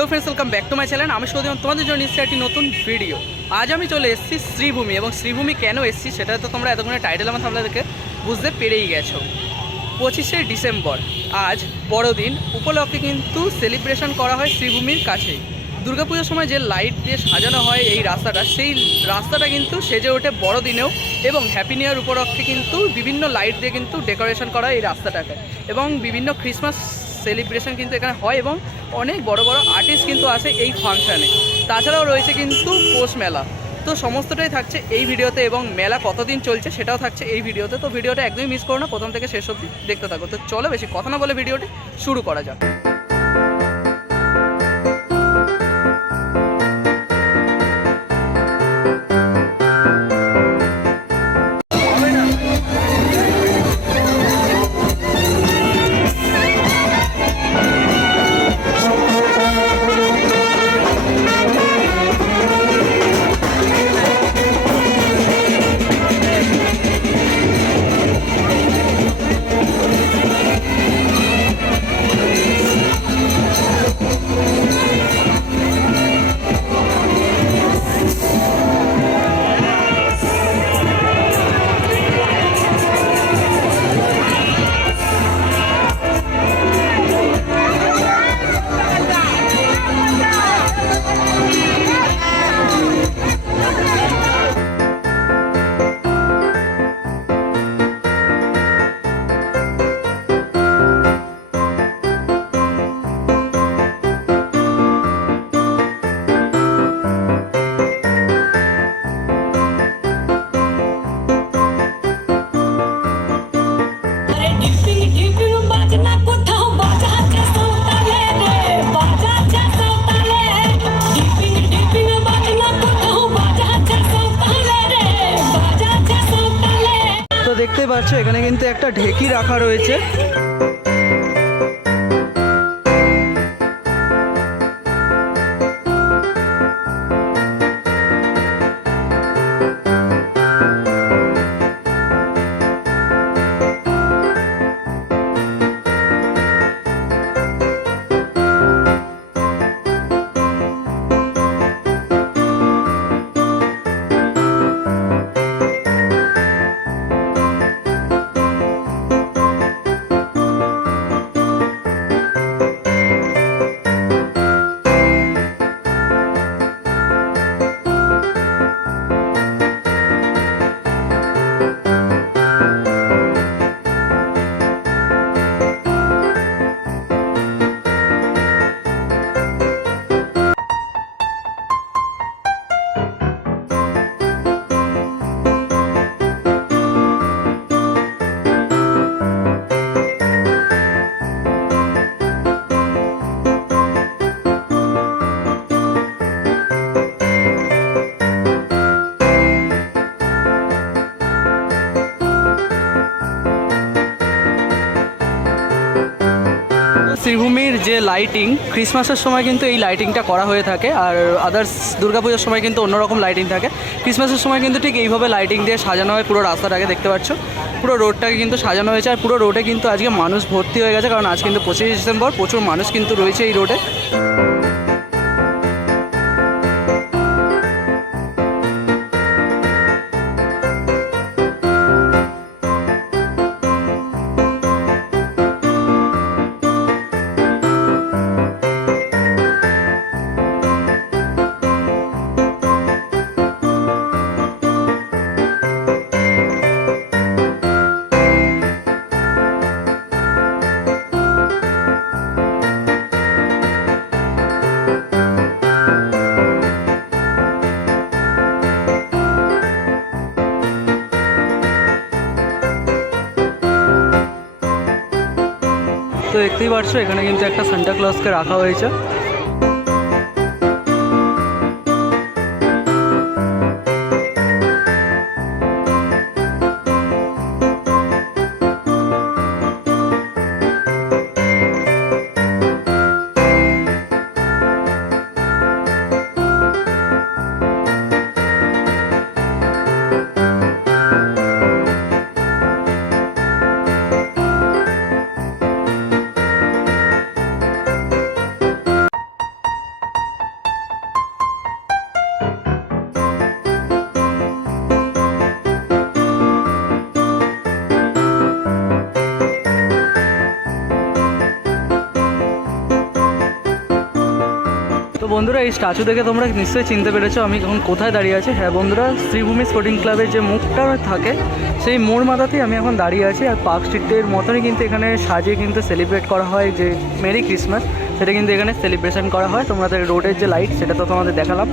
Hello friends welcome back to my channel আমি Saudi তোমাদের জন্য নিচ্ছি একটি নতুন ভিডিও আজ আমি চলে এসেছি শ্রীভূমি এবং শ্রীভূমি কেন এসেছি সেটা তো তোমরা এতক্ষণে টাইটেল আমার আপনাদেরকে বুঝতে পেরেই গেছো। পঁচিশে ডিসেম্বর, আজ বড়দিন। উপলক্ষে কিন্তু সেলিব্রেশন করা হয় শ্রীভূমির কাছেই। দুর্গাপুজোর সময় যে লাইট দিয়ে সাজানো হয় এই রাস্তাটা, সেই রাস্তাটা কিন্তু সেজে ওঠে বড়দিনেও এবং হ্যাপি নিউ ইয়ার উপলক্ষে কিন্তু বিভিন্ন লাইট দিয়ে কিন্তু ডেকোরেশন করা এই রাস্তাটাকে। এবং বিভিন্ন ক্রিসমাস সেলিব্রেশন কিন্তু এখানে হয় এবং অনেক বড় বড় আর্টিস্ট কিন্তু আসে এই ফাংশানে তাছাড়াও রয়েছে কিন্তু পোষ মেলা। তো সমস্তটাই থাকছে এই ভিডিওতে এবং মেলা কতদিন চলছে সেটাও থাকছে এই ভিডিওতে। তো ভিডিওটা একদমই মিস করো না, প্রথম থেকে শেষ অবধি দেখতে থাকো। তো চলো বেশি কথা না বলে ভিডিওটি শুরু করা যাক। এখানে কিন্তু একটা ঢেকি রাখা রয়েছে। যে লাইটিং ক্রিসমাসের সময় কিন্তু এই লাইটিংটা করা হয়ে থাকে আর আদার্স দুর্গাপুজোর সময় কিন্তু অন্যরকম লাইটিং থাকে। ক্রিসমাসের সময় কিন্তু ঠিক এইভাবে লাইটিং দিয়ে সাজানো হয় পুরো রাস্তাটাকে দেখতে পাচ্ছ। পুরো রোডটাকে কিন্তু সাজানো হয়েছে আর পুরো রোডে কিন্তু আজকে মানুষ ভর্তি হয়ে গেছে কারণ আজ কিন্তু পঁচিশে ডিসেম্বর প্রচুর মানুষ কিন্তু রয়েছে এই রোডে তো দেখতেই পারছ এখানে কিন্তু একটা সান্টা ক্লসকে রাখা হয়েছে। বন্ধুরা, এই স্ট্যাচু দেখে তোমরা নিশ্চয়ই চিনতে পেরেছ আমি এখন কোথায় দাঁড়িয়ে আছি। হ্যাঁ বন্ধুরা, শ্রীভূমি স্পোর্টিং ক্লাবের যে মুখটা থাকে, সেই মোড় মাথাতেই আমি এখন দাঁড়িয়ে আছি আর পার্ক স্ট্রিটের মতনই কিন্তু এখানে সাজিয়ে কিন্তু সেলিব্রেট করা হয় যে মেরি ক্রিসমাস সেটা কিন্তু এখানে সেলিব্রেশন করা হয়। তোমাদের রোডের যে লাইট সেটা তো তোমাদের দেখালাম।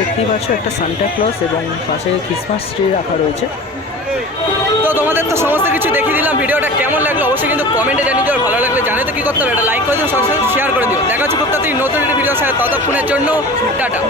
দেখতেই পাচ্ছ, একটা সান্টা ক্লস এবং পাশে ক্রিসমাস ট্রি রাখা রয়েছে। তো তোমাদের তো সমস্ত কিছু দেখিয়ে দিলাম, ভিডিওটা কেমন লাগল অবশ্যই কিন্তু কমেন্টে জানিয়ে দিও ভালো লাগলে জানে তো কী করতে হবে এটা লাইক করে দিও সবসময় শেয়ার করে দিও। দেখা হচ্ছে খুব তাড়াতাড়ি নতুন একটি ভিডিও সাথে ততক্ষণের জন্য, টাটা।